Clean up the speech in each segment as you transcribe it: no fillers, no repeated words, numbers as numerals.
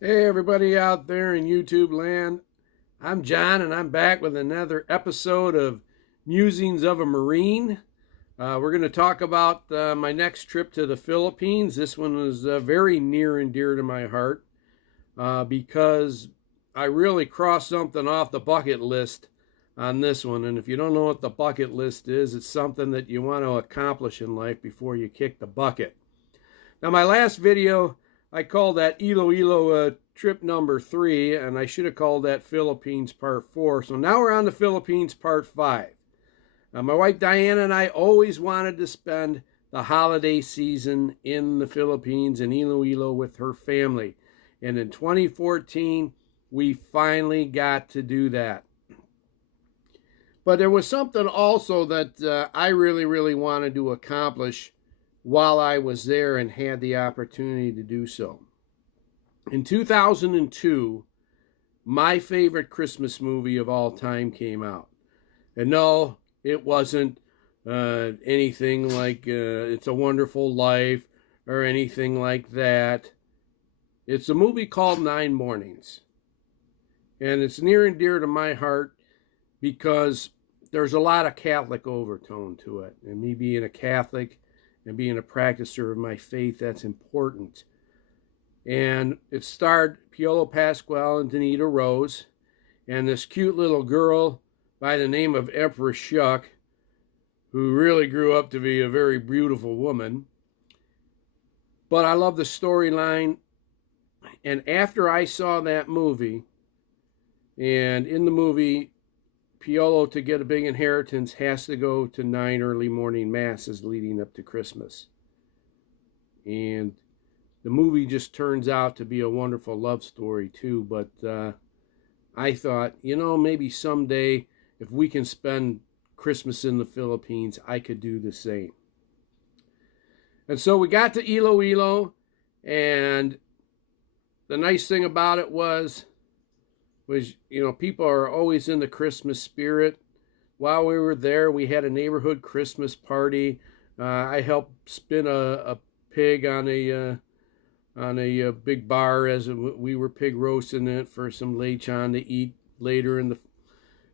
Hey, everybody out there in YouTube land. I'm John, and I'm back with another episode of Musings of a Marine. We're going to talk about my next trip to the Philippines. This one was very near and dear to my heart because I really crossed something off the bucket list on this one. And if you don't know what the bucket list is, it's something that you want to accomplish in life before you kick the bucket. Now, my last video, I called that Iloilo trip number 3, and I should have called that Philippines part 4. So now we're on the Philippines part 5. My wife Diana and I always wanted to spend the holiday season in the Philippines in Iloilo with her family. And in 2014, we finally got to do that. But there was something also that I really wanted to accomplish while I was there and had the opportunity to do so. In 2002, my favorite Christmas movie of all time came out. And no, it wasn't anything like It's a Wonderful Life or anything like that. It's a movie called Nine Mornings. And it's near and dear to my heart because there's a lot of Catholic overtone to it. And me being a Catholic and being a practicer of my faith, that's important. And it starred Piolo Pascual and Danita Rose, and this cute little girl by the name of Empress Shuck, who really grew up to be a very beautiful woman. But I love the storyline. And after I saw that movie, and in the movie, Piolo, to get a big inheritance, has to go to 9 early morning masses leading up to Christmas. And the movie just turns out to be a wonderful love story too. But I thought, maybe someday if we can spend Christmas in the Philippines, I could do the same. And so we got to Iloilo, and the nice thing about it was, people are always in the Christmas spirit. While we were there, we had a neighborhood Christmas party. I helped spin a pig on a big bar as we were pig roasting it for some lechon to eat later in the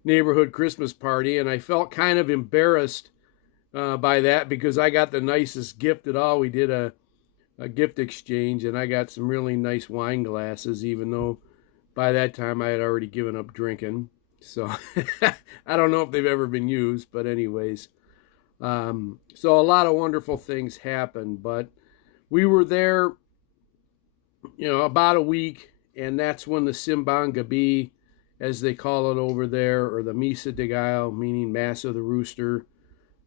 neighborhood Christmas party. And I felt kind of embarrassed by that because I got the nicest gift at all. We did a gift exchange, and I got some really nice wine glasses, even though by that time I had already given up drinking. So I don't know if they've ever been used, but anyways. So a lot of wonderful things happened, but we were there, about a week, and that's when the Simbang Gabi, as they call it over there, or the Misa de Gallo, meaning Mass of the Rooster,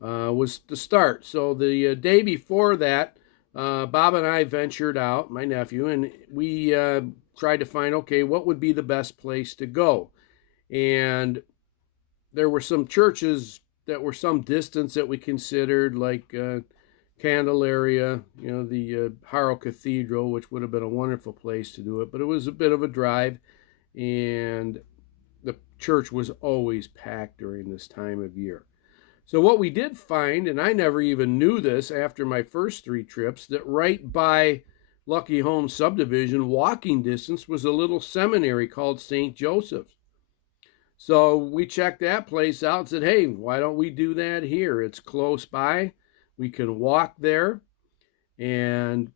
was to start. So the day before that, Bob and I ventured out, my nephew, and we tried to find, okay, what would be the best place to go? And there were some churches that were some distance that we considered, like Candelaria, the Haro Cathedral, which would have been a wonderful place to do it, but it was a bit of a drive, and the church was always packed during this time of year. So what we did find, and I never even knew this after my first 3 trips, that right by Lucky Home subdivision, walking distance, was a little seminary called St. Joseph's. So we checked that place out and said, hey, why don't we do that here? It's close by. We can walk there. And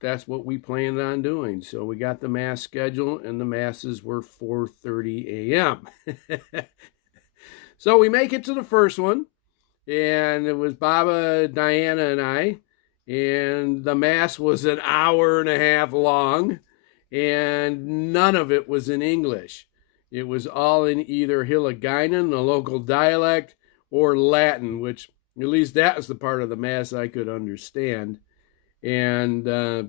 that's what we planned on doing. So we got the mass schedule, and the masses were 4:30 a.m. So we make it to the first one, and it was Baba, Diana, and I. And the mass was an hour and a half long, and none of it was in English. It was all in either Hiligaynon, the local dialect, or Latin, which at least that was the part of the mass I could understand. And the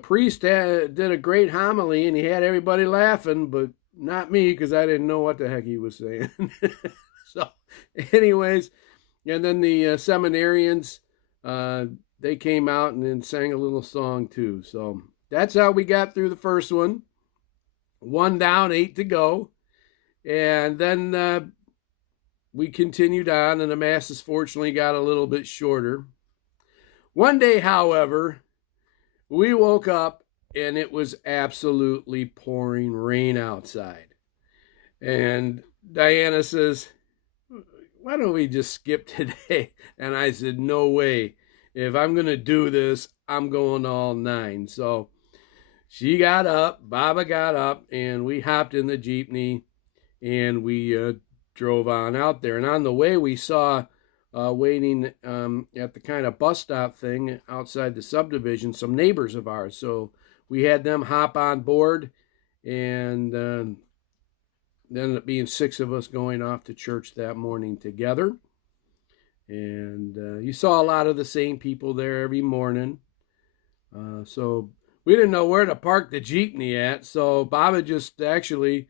priest did a great homily, and he had everybody laughing, but not me, because I didn't know what the heck he was saying. So anyways, and then the seminarians, they came out and then sang a little song too. So that's how we got through the first one. 1 down, 8 to go. And then we continued on, and the masses fortunately got a little bit shorter. One day, however, we woke up and it was absolutely pouring rain outside. And Diana says, why don't we just skip today? And I said, no way. If I'm going to do this, I'm going all 9. So she got up, Baba got up, and we hopped in the jeepney, and we drove on out there. And on the way, we saw waiting at the kind of bus stop thing outside the subdivision some neighbors of ours. So we had them hop on board, and there ended up being 6 of us going off to church that morning together. And you saw a lot of the same people there every morning. So we didn't know where to park the jeepney at, so Baba just actually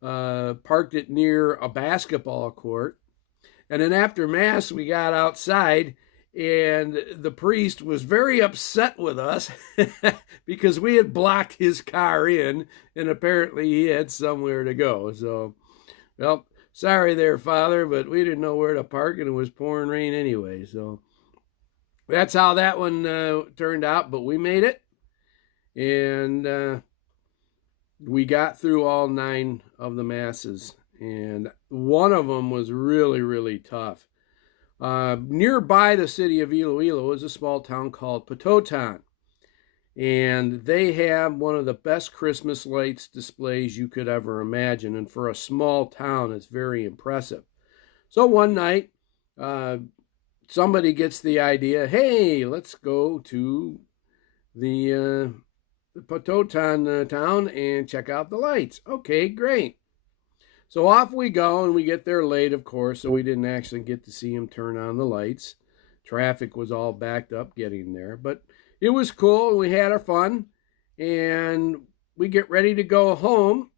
parked it near a basketball court. And then after Mass, we got outside, and the priest was very upset with us because we had blocked his car in, and apparently he had somewhere to go. So, well, sorry there, Father, but we didn't know where to park, and it was pouring rain anyway. So that's how that one turned out, but we made it, and we got through all 9 of the Masses, and one of them was really, really tough. Nearby the city of Iloilo is a small town called Pototan, and they have one of the best Christmas lights displays you could ever imagine, and for a small town, it's very impressive. So one night, somebody gets the idea, hey, let's go to the Pototan town and check out the lights. Okay, great. So off we go, and we get there late, of course, so we didn't actually get to see him turn on the lights. Traffic was all backed up getting there, but it was cool. We had our fun, and we get ready to go home,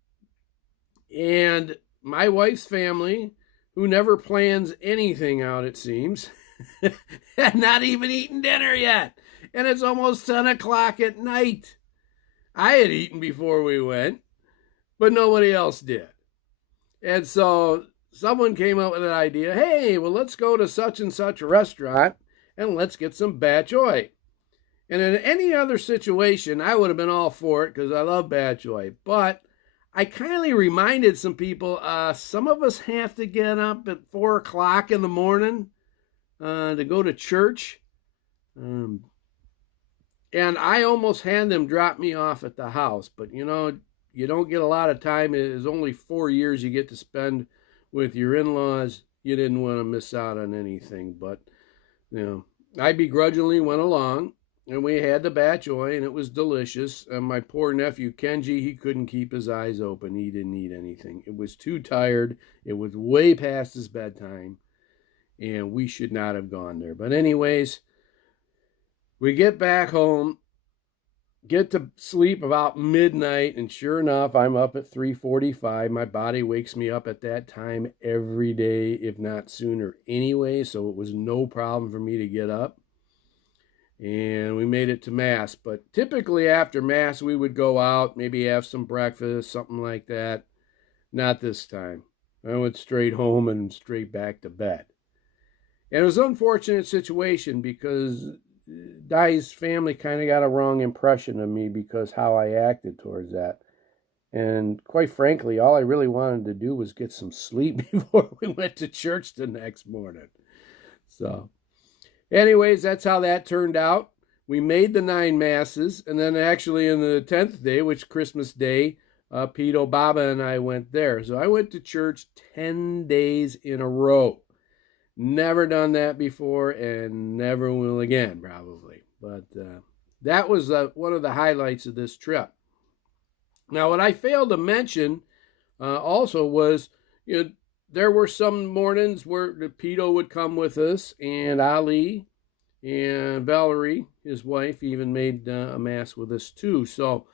and my wife's family, who never plans anything out, it seems, had not even eaten dinner yet, and it's almost 10 o'clock at night. I had eaten before we went, but nobody else did. And so someone came up with an idea, hey, well, let's go to such and such a restaurant and let's get some bat choy. And in any other situation, I would have been all for it because I love bat choy. But I kindly reminded some people, some of us have to get up at 4 o'clock in the morning to go to church. And I almost had them drop me off at the house. But, you know, you don't get a lot of time. It is only 4 years you get to spend with your in-laws. You didn't want to miss out on anything. But, you know, I begrudgingly went along, and we had the bat choy, and it was delicious. And my poor nephew, Kenji, he couldn't keep his eyes open. He didn't eat anything. It was too tired. It was way past his bedtime, and we should not have gone there. But anyways, we get back home, get to sleep about midnight, and sure enough, I'm up at 3:45. My body wakes me up at that time every day, if not sooner anyway, so it was no problem for me to get up. And we made it to Mass. But typically after Mass, we would go out, maybe have some breakfast, something like that. Not this time. I went straight home and straight back to bed. And it was an unfortunate situation because Di's family kind of got a wrong impression of me because how I acted towards that. And quite frankly, all I really wanted to do was get some sleep before we went to church the next morning. So anyways, that's how that turned out. We made the 9 Masses, and then actually in the 10th day, which Christmas Day, Pito, Baba, and I went there. So I went to church 10 days in a row. Never done that before, and never will again, probably. But that was one of the highlights of this trip. Now, what I failed to mention also was, you know, there were some mornings where Pito would come with us, and Ali and Valerie, his wife, even made a Mass with us too. So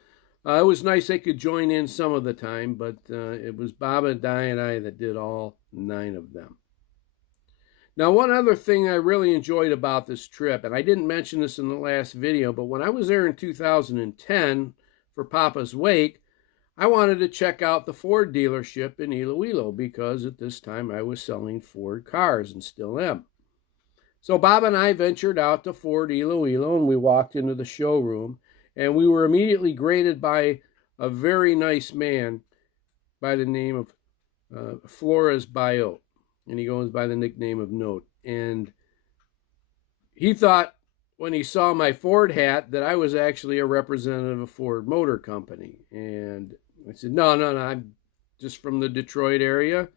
it was nice they could join in some of the time, but it was Baba, Di, and I that did all 9 of them. Now, one other thing I really enjoyed about this trip, and I didn't mention this in the last video, but when I was there in 2010 for Papa's Wake, I wanted to check out the Ford dealership in Iloilo because at this time I was selling Ford cars and still am. So Bob and I ventured out to Ford Iloilo, and we walked into the showroom, And we were immediately greeted by a very nice man by the name of Flores Bio, and he goes by the nickname of Note. And he thought when he saw my Ford hat that I was actually a representative of Ford Motor Company. And I said, no, I'm just from the Detroit area.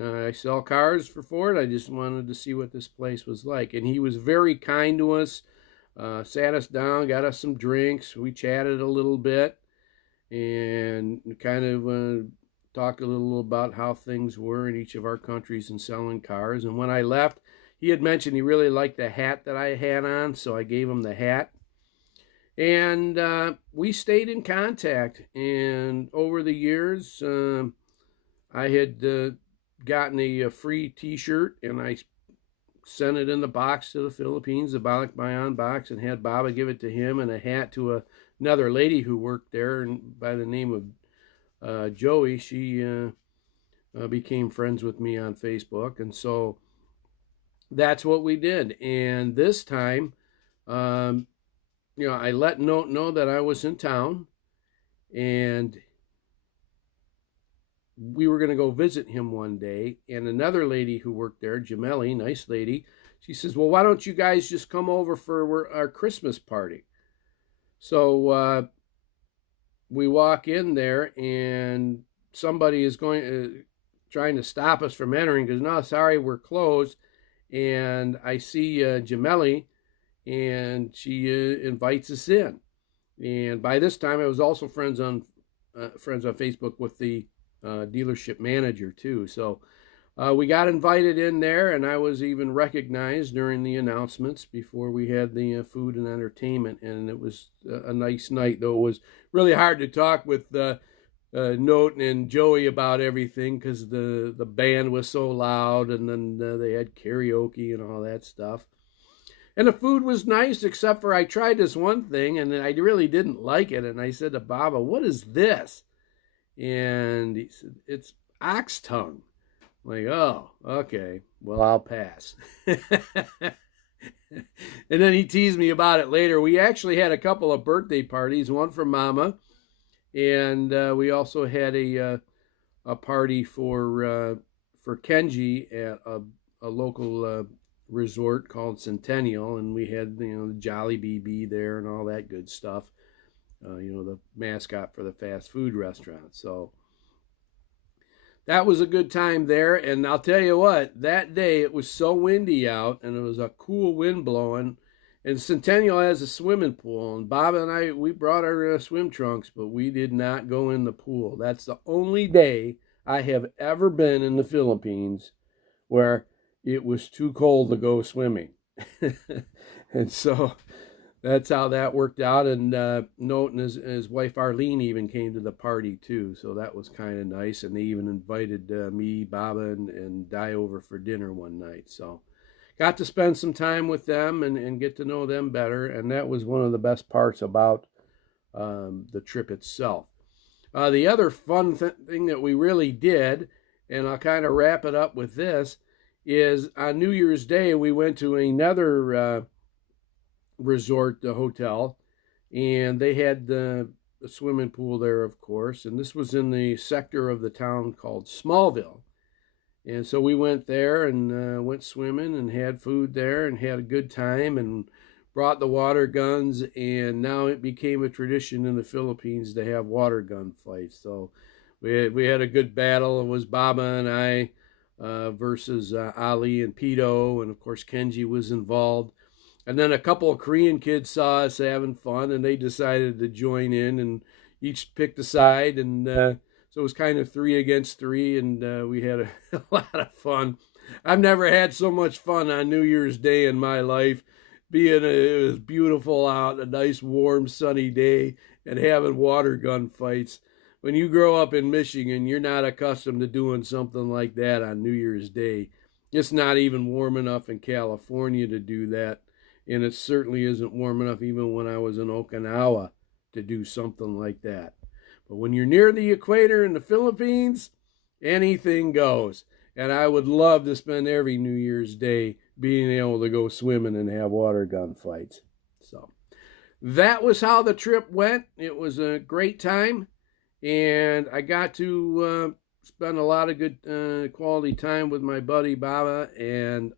I sell cars for Ford. I just wanted to see what this place was like. And he was very kind to us, sat us down, got us some drinks. We chatted a little bit and kind of talked a little about how things were in each of our countries in selling cars. And when I left, he had mentioned he really liked the hat that I had on, so I gave him the hat. And we stayed in contact. And over the years, I had gotten a free T-shirt, and I sent it in the box to the Philippines, the Balik Bayan box, and had Baba give it to him, and a hat to another lady who worked there and by the name of Joey. She became friends with me on Facebook, and so that's what we did. And this time, I let Note know that I was in town, and we were going to go visit him one day. And another lady who worked there, Jameli, nice lady, she says, well, why don't you guys just come over for our Christmas party? So we walk in there, and somebody is trying to stop us from entering because, no, sorry, we're closed. And I see Jameli, and she invites us in. And by this time, I was also friends on Facebook with the dealership manager too. So we got invited in there, and I was even recognized during the announcements before we had the food and entertainment. And it was a nice night, though it was really hard to talk with Note and Joey about everything because the band was so loud, and then they had karaoke and all that stuff. And the food was nice, except for I tried this one thing, and I really didn't like it. And I said to Baba, what is this? And he said, it's ox tongue. I'm like, oh, okay, well, I'll pass. And then he teased me about it later. We actually had a couple of birthday parties, one for Mama, and we also had a party for Kenji at a local resort called Centennial, and we had the Jolly BB there and all that good stuff. The mascot for the fast food restaurant. So that was a good time there. And I'll tell you what, that day it was so windy out, and it was a cool wind blowing. And Centennial has a swimming pool, and Bob and I, we brought our swim trunks, but we did not go in the pool. That's the only day I have ever been in the Philippines where it was too cold to go swimming. And so that's how that worked out. And Note and his wife Arlene even came to the party too, so that was kind of nice. And they even invited me, Baba, and Di over for dinner one night. So got to spend some time with them and get to know them better, and that was one of the best parts about the trip itself. The other fun thing that we really did, and I'll kind of wrap it up with this, is on New Year's Day we went to another resort, the hotel, and they had the swimming pool there, of course, and this was in the sector of the town called Smallville. And so we went there and went swimming and had food there and had a good time and brought the water guns. And now it became a tradition in the Philippines to have water gun fights. So we had a good battle. It was Baba and I versus Ali and Pito, and of course Kenji was involved. And then a couple of Korean kids saw us having fun, and they decided to join in, and each picked a side, and so it was kind of 3 against 3, and we had a lot of fun. I've never had so much fun on New Year's Day in my life. It was beautiful out, a nice warm sunny day, and having water gun fights. When you grow up in Michigan, you're not accustomed to doing something like that on New Year's Day. It's not even warm enough in California to do that. And it certainly isn't warm enough even when I was in Okinawa to do something like that. But when you're near the equator in the Philippines, anything goes. And I would love to spend every New Year's Day being able to go swimming and have water gun fights. So that was how the trip went. It was a great time, and I got to spend a lot of good quality time with my buddy Baba, and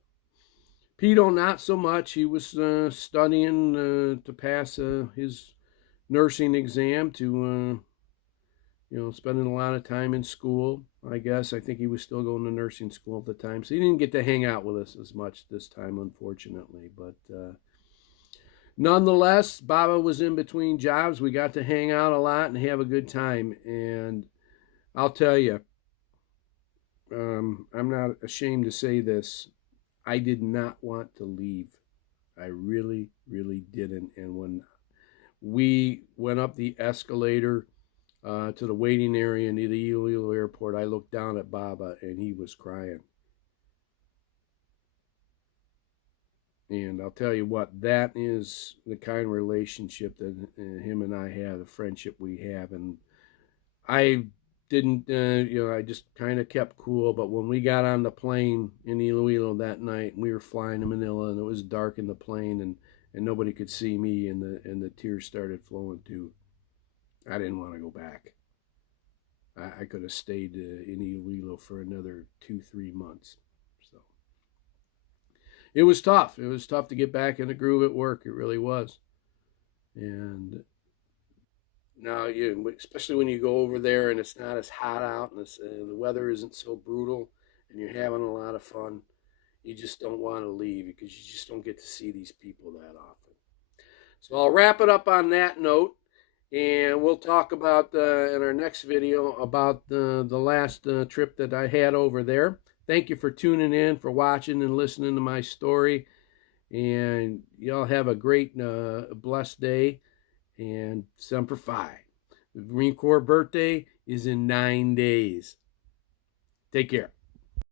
Pito not so much. He was studying to pass his nursing exam, to spending a lot of time in school. I guess I think he was still going to nursing school at the time, so he didn't get to hang out with us as much this time, unfortunately. But nonetheless, Baba was in between jobs. We got to hang out a lot and have a good time. And I'll tell you, I'm not ashamed to say this. I did not want to leave. I really, really didn't. And when we went up the escalator to the waiting area near the Iloilo airport, I looked down at Baba and he was crying. And I'll tell you what, that is the kind of relationship that him and I have, the friendship we have. And I didn't, I just kind of kept cool. But when we got on the plane in Iloilo that night, and we were flying to Manila, and it was dark in the plane, and nobody could see me, and the tears started flowing too. I didn't want to go back. I could have stayed in Iloilo for another 2-3 months. So it was tough. It was tough to get back in the groove at work. It really was. And now, especially when you go over there and it's not as hot out, and the weather isn't so brutal, and you're having a lot of fun, you just don't want to leave because you just don't get to see these people that often. So I'll wrap it up on that note, and we'll talk about in our next video about the last trip that I had over there. Thank you for tuning in, for watching and listening to my story, and y'all have a great, blessed day. And Semper Fi. The Marine Corps birthday is in 9 days. Take care.